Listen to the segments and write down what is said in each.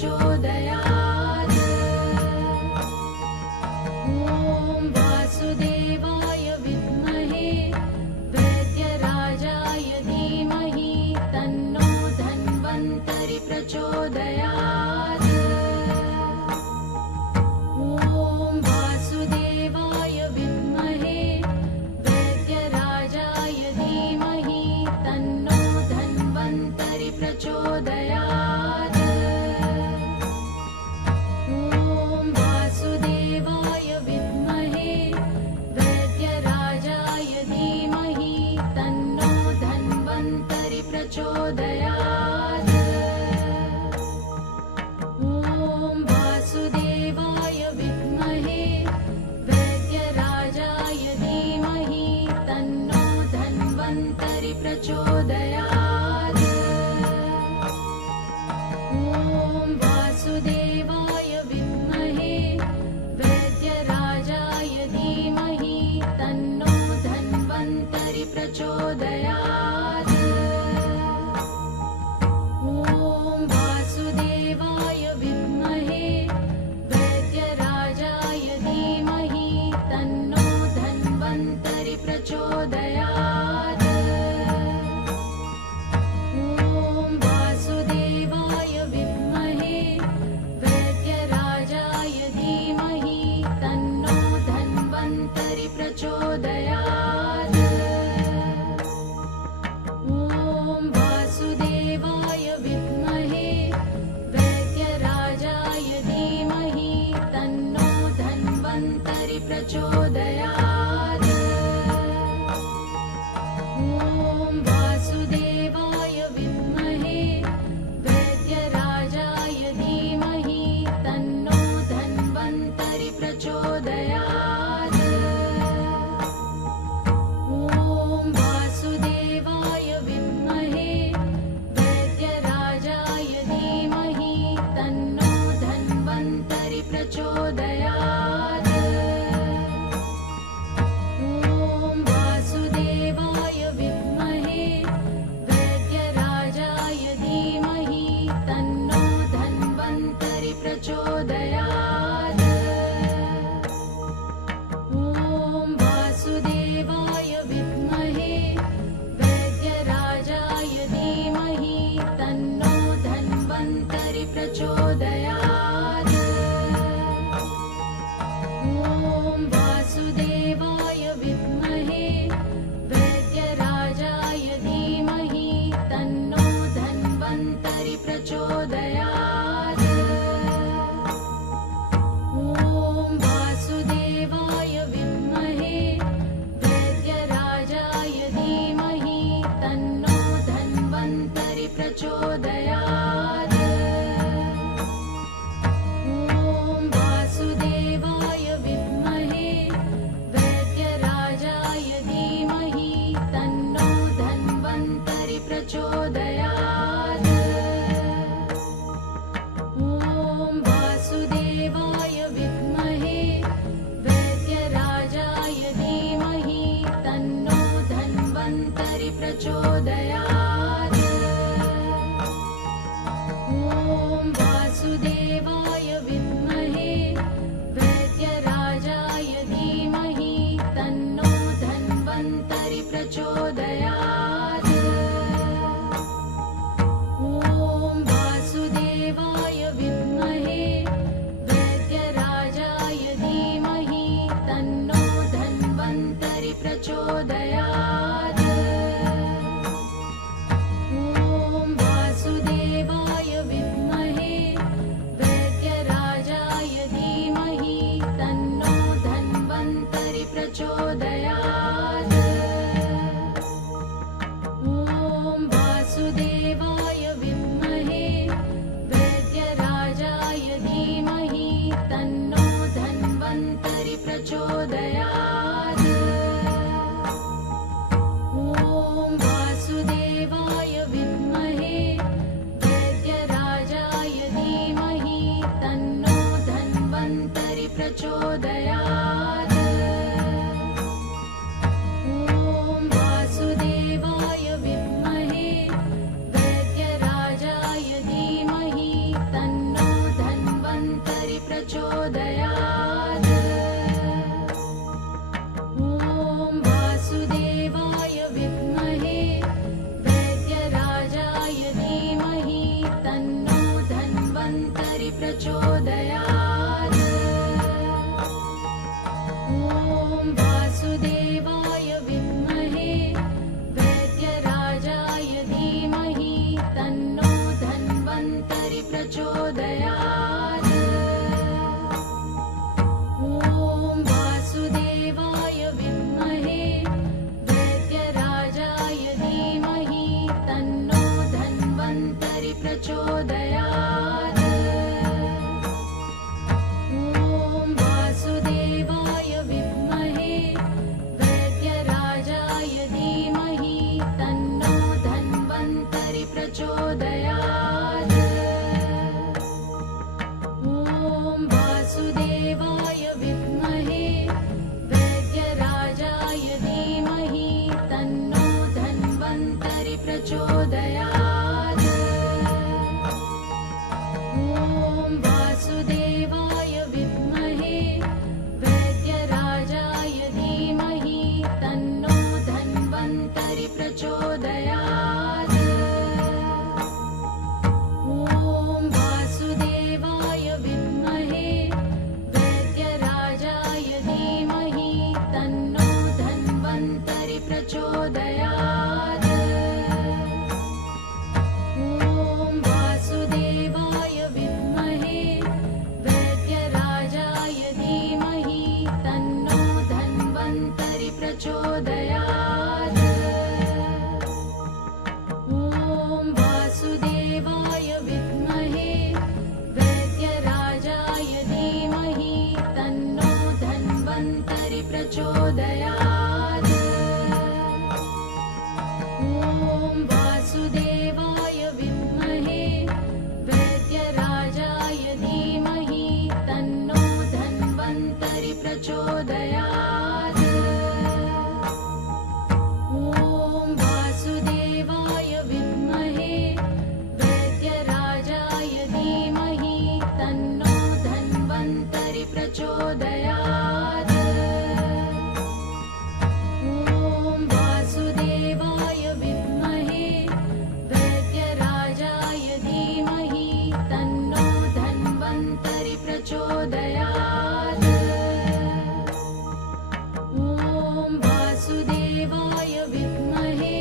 प्रचोदयात्। ॐ वासुदेवाय विद्महे वैद्यराजाय धीमहि तन्नो धन्वन्तरि प्रचोदयात्। ॐ वासुदेवाय विद्महे वैद्यराजाय धीमहि तन्नो धन्वन्तरि प्रचोदयात्। ॐ वासुदेवाय विद्महे वैद्यराजाय धीमहि तन्नो धन्वन्तरि प्रचोदयात्। ॐ वासुदेवाय विद्महे वैद्यराजाय धीमहि तन्नो धन्वन्तरि प्रचोदयात्। ॐ वासुदेवाय विद्महे वैद्यराजाय धीमहि तन्नो धन्वन्तरि प्रचोदयात्। ॐ वासुदेवाय विद्महे वैद्यराजाय धीमहि तन्नो धन्वन्तरि प्रचोदयात्। ॐ वासुदेवाय विद्महे वैद्यराजाय धीमहि तन्नो धन्वन्तरि प्रचोदयात्। ॐ वासुदेवाय विद्महे वैद्यराजाय धीमहि तन्नो धन्वन्तरि प्रचोदयात्। ॐ वासुदेवाय विद्महे वैद्यराजाय धीमहि तन्नो धन्वन्तरि प्रचोदयात्। ॐ वासुदेवाय विद्महे वैद्यराजाय धीमहि तन्नो धन्वन्तरि प्रचोदयात्। ॐ वासुदेवाय विद्महे वैद्यराजाय धीमहि तन्नो धन्वन्तरि प्रचोदयात्। ॐ वासुदेवाय विद्महे वैद्यराजाय धीमहि तन्नो धन्वन्तरि प्रचोदयात्। ॐ वासुदेवाय विद्महे वैद्यराजाय धीमहि तन्नो धन्वन्तरि प्रचोदयात्। ॐ वासुदेवाय विद्महे वैद्यराजाय धीमहि तन्नो धन्वन्तरि प्रचोदयात्। ॐ वासुदेवाय विद्महे वैद्यराजाय धीमहि तन्नो धन्वन्तरि प्रचोदयात्। ॐ वासुदेवाय विद्महे वैद्यराजाय धीमहि तन्नो धन्वन्तरि प्रचोदयात्। ॐ वासुदेवाय विद्महे वैद्यराजाय धीमहि तन्नो धन्वन्तरि प्रचोदयात्। प्रचोदयात्। ॐ वासुदेवाय विद्महे वैद्यराजाय धीमहि तन्नो धन्वन्तरि प्रचोदयात्। ॐ वासुदेवाय विद्महे वैद्यराजाय धीमहि तन्नो धन्वन्तरि प्रचोदयात्। ॐ वासुदेवाय विद्महे वैद्यराजाय धीमहि तन्नो धन्वन्तरि प्रचोदयात्। ॐ वासुदेवाय विद्महे वैद्यराजाय धीमहि तन्नो धन्वन्तरि प्रचोदयात्। ॐ वासुदेवाय विद्महे वैद्यराजाय धीमहि तन्नो धन्वन्तरि प्रचोदयात्। ॐ वासुदेवाय विद्महे वैद्यराजाय धीमहि तन्नो धन्वन्तरि प्रचोदयात्। ॐ वासुदेवाय विद्महे वैद्यराजाय धीमहि तन्नो धन्वन्तरि प्रचोदयात्। ॐ वासुदेवाय विद्महे वैद्यराजाय धीमहि तन्नो धन्वन्तरि प्रचोदयात्। ॐ वासुदेवाय विद्महे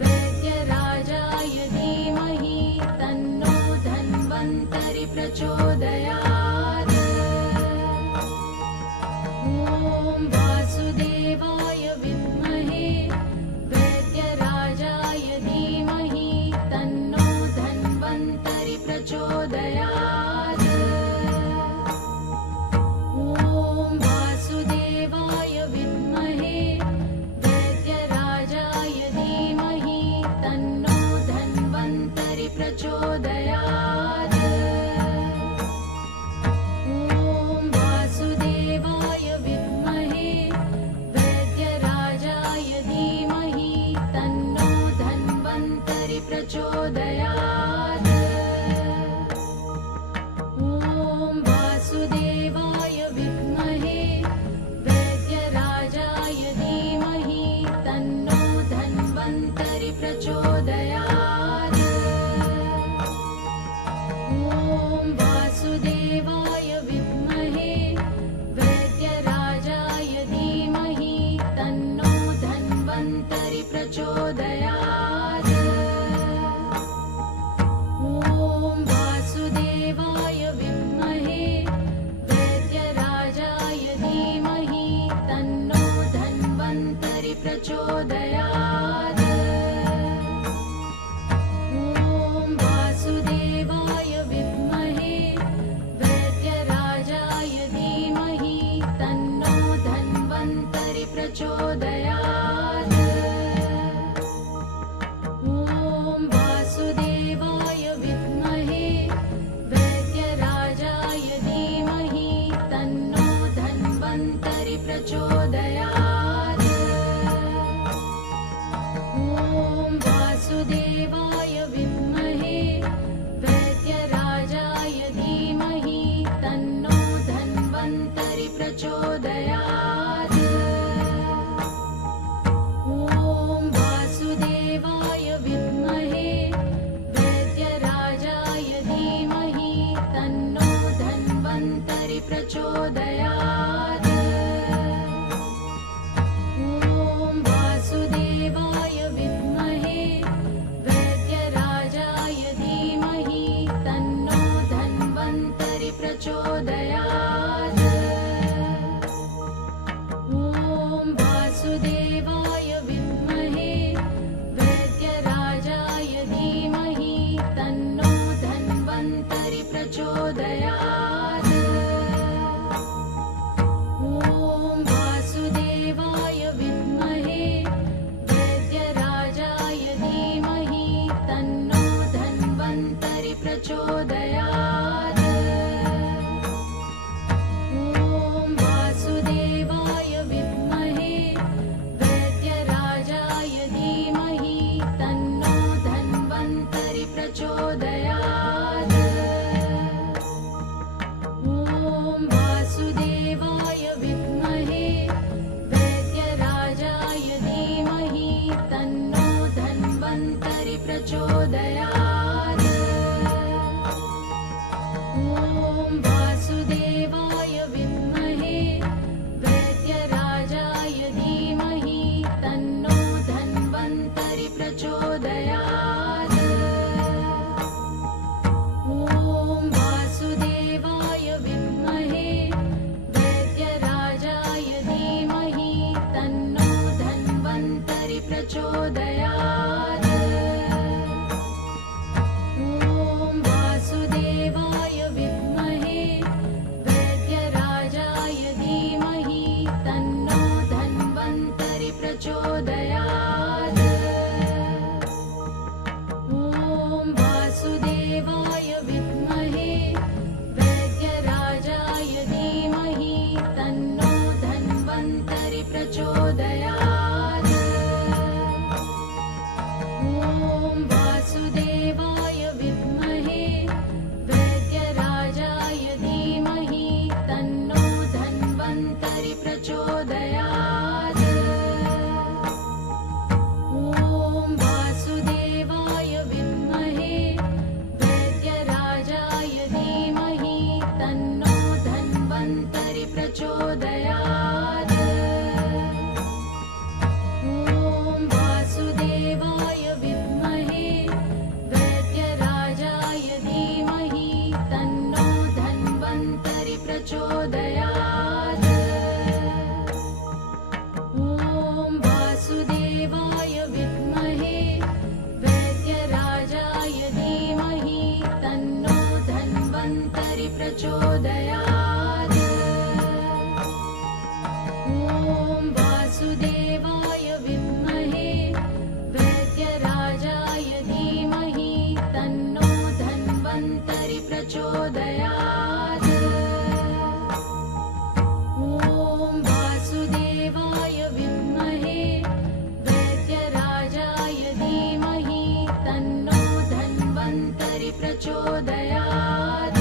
वैद्यराजाय धीमहि तन्नो धन्वन्तरि प्रचोदयात्। ॐ वासुदेवाय विद्महे वैद्यराजाय धीमहि तन्नो धन्वन्तरि प्रचोदयात्। ॐ वासुदेवाय विद्महे वैद्यराजाय धीमहि तन्नो धन्वन्तरि प्रचोदयात्। ॐ वासुदेवाय विद्महे वैद्यराजाय धीमहि तन्नो धन्वन्तरि प्रचोदयात्। ॐ वासुदेवाय विद्महे वैद्यराजाय धीमहि तन्नो धन्वन्तरि प्रचोदयात्। ॐ वासुदेवाय विद्महे वैद्यराजाय धीमहि तन्नो धन्वन्तरि प्रचोदयात्। ॐ वासुदेवाय विद्महे वैद्यराजाय धीमहि तन्नो धन्वन्तरि प्रचोदयात्। ॐ वासुदेवाय विद्महे वैद्यराजाय धीमहि तन्नो धन्वन्तरि प्रचोदयात्। ॐ वासुदेवाय विद्महे वैद्यराजाय धीमहि तन्नो धन्वन्तरि प्रचोदयात्। ॐ वासुदेवाय विद्महे वैद्यराजाय धीमहि तन्नो धन्वन्तरि प्रचोदयात्। ॐ वासुदेवाय विद्महे वैद्यराजाय धीमहि तन्नो धन्वन्तरि प्रचोदयात्। ॐ वासुदेवाय विद्महे वैद्यराजाय धीमहि तन्नो धन्वन्तरि प्रचोदयात्। ॐ वासुदेवाय विद्महे वैद्यराजाय धीमहि तन्नो धन्वन्तरि प्रचोदयात्। ॐ वासुदेवाय विद्महे वैद्यराजाय धीमहि तन्नो प्रचोदयात्। ॐ वासुदेवाय विद्महे वैद्यराजाय धीमहि तन्नो धन्वन्तरि प्रचोदयात्। ॐ वासुदेवाय विद्महे वैद्यराजाय धीमहि तन्नो धन्वन्तरि प्रचोदयात्। ॐ वासुदेवाय विद्महे वैद्यराजाय धीमहि तन्नो धन्वन्तरि प्रचोदयात्। ॐ वासुदेवाय विद्महे वैद्यराजाय धीमहि तन्नो धन्वन्तरि प्रचोदयात्। ॐ वासुदेवाय विद्महे वैद्यराजाय धीमहि तन्नो धन्वन्तरि प्रचोदयात्। ॐ वासुदेवाय विद्महे वैद्यराजाय धीमहि तन्नो धन्वन्तरि प्रचोदयात्। ॐ वासुदेवाय विद्महे वैद्यराजाय धीमहि तन्नो धन्वन्तरि प्रचोदयात्। ॐ वासुदेवाय विद्महे वैद्यराजाय धीमहि तन्नो धन्वन्तरि प्रचोदयात्। ॐ वासुदेवाय विद्महे वैद्यराजाय धीमहि तन्नो धन्वन्तरि प्रचोदयात्। ॐ वासुदेवाय विद्महे वैद्यराजाय धीमहि तन्नो धन्वन्तरि प्रचोदयात्। ॐ वासुदेवाय विद्महे वैद्यराजाय धीमहि तन्नो धन्वन्तरि प्रचोदयात्। ॐ वासुदेवाय विद्महे वैद्यराजाय धीमहि तन्नो धन्वन्तरि प्रचोदयात्। ॐ वासुदेवाय विद्महे वैद्यराजाय धीमहि तन्नो धन्वन्तरि प्रचोदयात्। ॐ वासुदेवाय विद्महे वैद्यराजाय धीमहि तन्नो धन्वन्तरि प्रचोदयात्।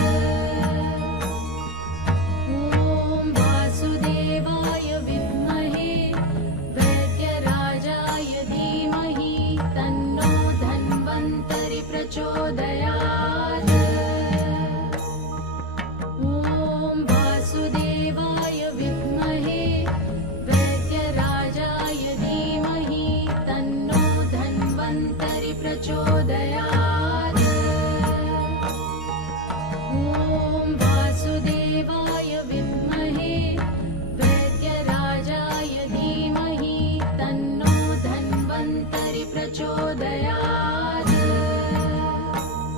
ॐ वासुदेवाय विद्महे वैद्यराजाय धीमहि तन्नो धन्वन्तरि प्रचोदयात्। ॐ वासुदेवाय विद्महे वैद्यराजाय धीमहि तन्नो धन्वन्तरि प्रचोदयात्। ॐ वासुदेवाय विद्महे वैद्यराजाय धीमहि तन्नो धन्वन्तरि प्रचोदयात्। ॐ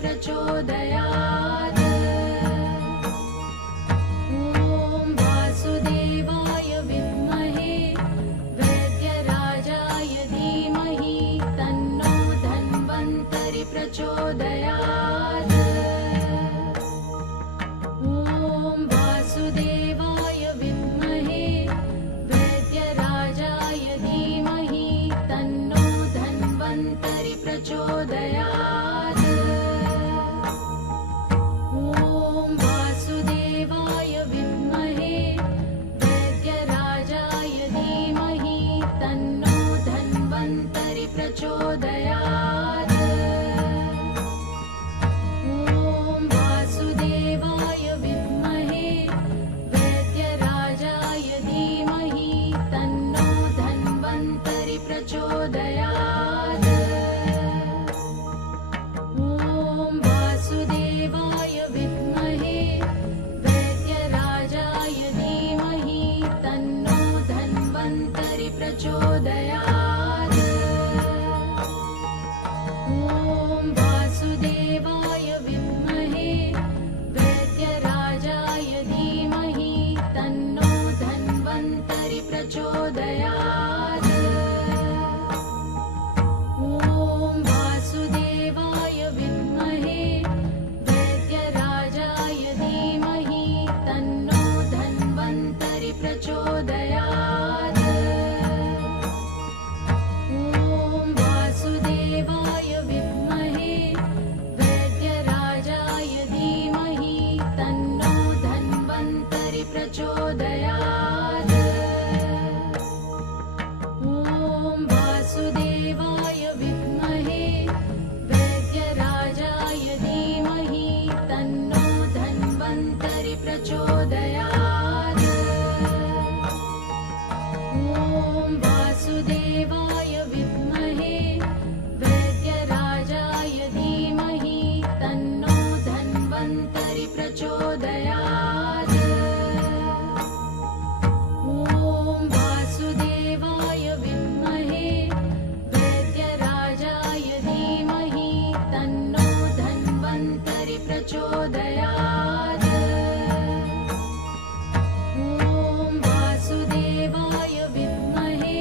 प्रचोदयात्। ॐ वासुदेवाय विद्महे वैद्यराजाय धीमहि तन्नो धन्वन्तरि प्रचोदयात्। ॐ वासुदेवाय विद्महे वैद्यराजाय धीमहि तन्नो धन्वन्तरि प्रचोदयात्। ॐ वासुदेवाय विद्महे वैद्यराजाय धीमहि तन्नो धन्वन्तरि प्रचोदयात्। ॐ वासुदेवाय विद्महे वैद्यराजाय धीमहि तन्नो धन्वन्तरि प्रचोदयात्। ॐ वासुदेवाय विद्महे वैद्यराजाय धीमहि तन्नो धन्वन्तरि प्रचोदयात्। ॐ वासुदेवाय विद्महे वैद्यराजाय धीमहि तन्नो धन्वन्तरि प्रचोदयात्। ॐ वासुदेवाय विद्महे वैद्यराजाय धीमहि तन्नो धन्वन्तरि प्रचोदयात्। ॐ वासुदेवाय विद्महे वैद्यराजाय धीमहि तन्नो धन्वन्तरि प्रचोदयात्। ॐ वासुदेवाय विद्महे वैद्यराजाय धीमहि तन्नो धन्वन्तरि प्रचोदयात्। ॐ वासुदेवाय विद्महे वैद्यराजाय धीमहि तन्नो धन्वन्तरि प्रचोदयात्। ॐ वासुदेवाय विद्महे वैद्यराजाय धीमहि तन्नो धन्वन्तरि प्रचोदयात्। ॐ वासुदेवाय विद्महे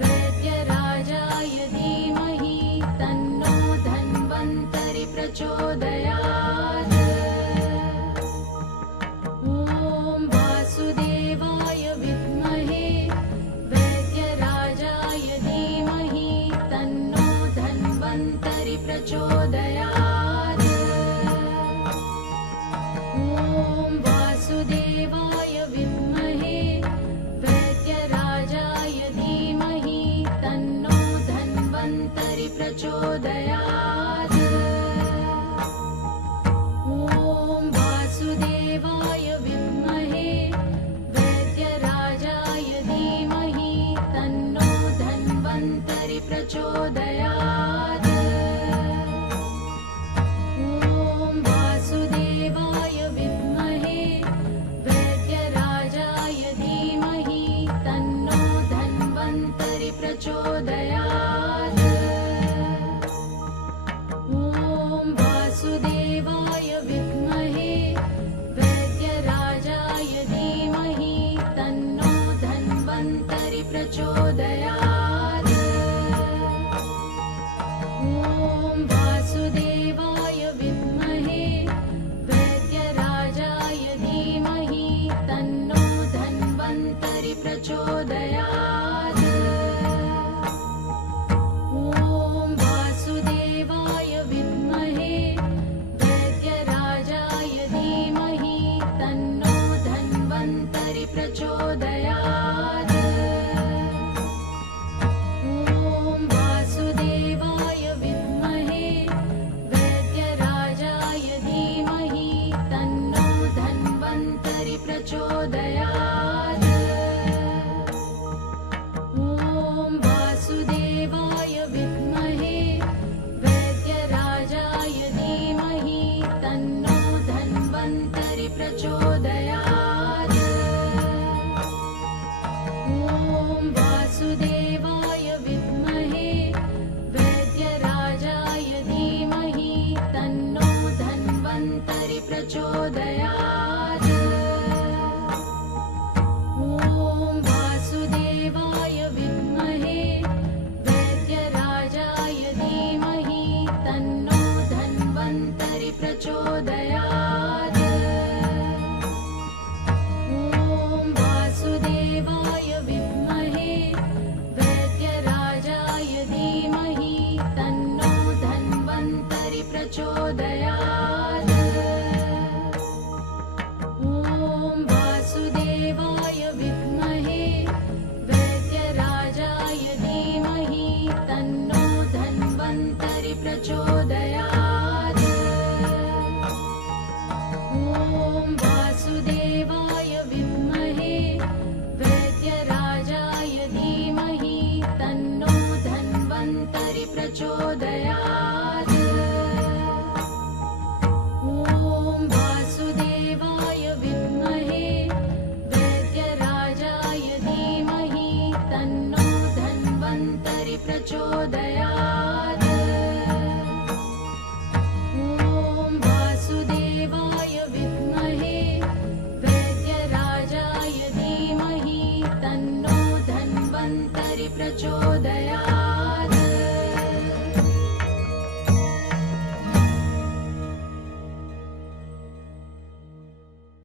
वैद्यराजाय धीमहि तन्नो धन्वन्तरि प्रचोदयात्। ॐ वासुदेवाय विद्महे वैद्यराजाय धीमहि तन्नो धन्वन्तरि प्रचोदयात्। ॐ वासुदेवाय विद्महे वैद्यराजाय धीमहि तन्नो धन्वन्तरि प्रचोदयात्। ॐ वासुदेवाय विद्महे वैद्यराजाय धीमहि तन्नो धन्वन्तरि प्रचोदयात्। प्रचोदयात्। ॐ वासुदेवाय विद्महे वैद्यराजाय धीमहि तन्नो धन्वन्तरि प्रचोदयात्। ॐ वासुदेवाय विद्महे वैद्यराजाय धीमहि तन्नो धन्वन्तरि प्रचोदयात्। ॐ वासुदेवाय विद्महे वैद्यराजाय धीमहि तन्नो धन्वन्तरि प्रचोदयात्। ॐ वासुदेवाय विद्महे वैद्यराजाय धीमहि तन्नो धन्वन्तरि प्रचोदयात्। ॐ वासुदेवाय विद्महे वैद्यराजाय धीमहि तन्नो धन्वन्तरि प्रचोदयात्।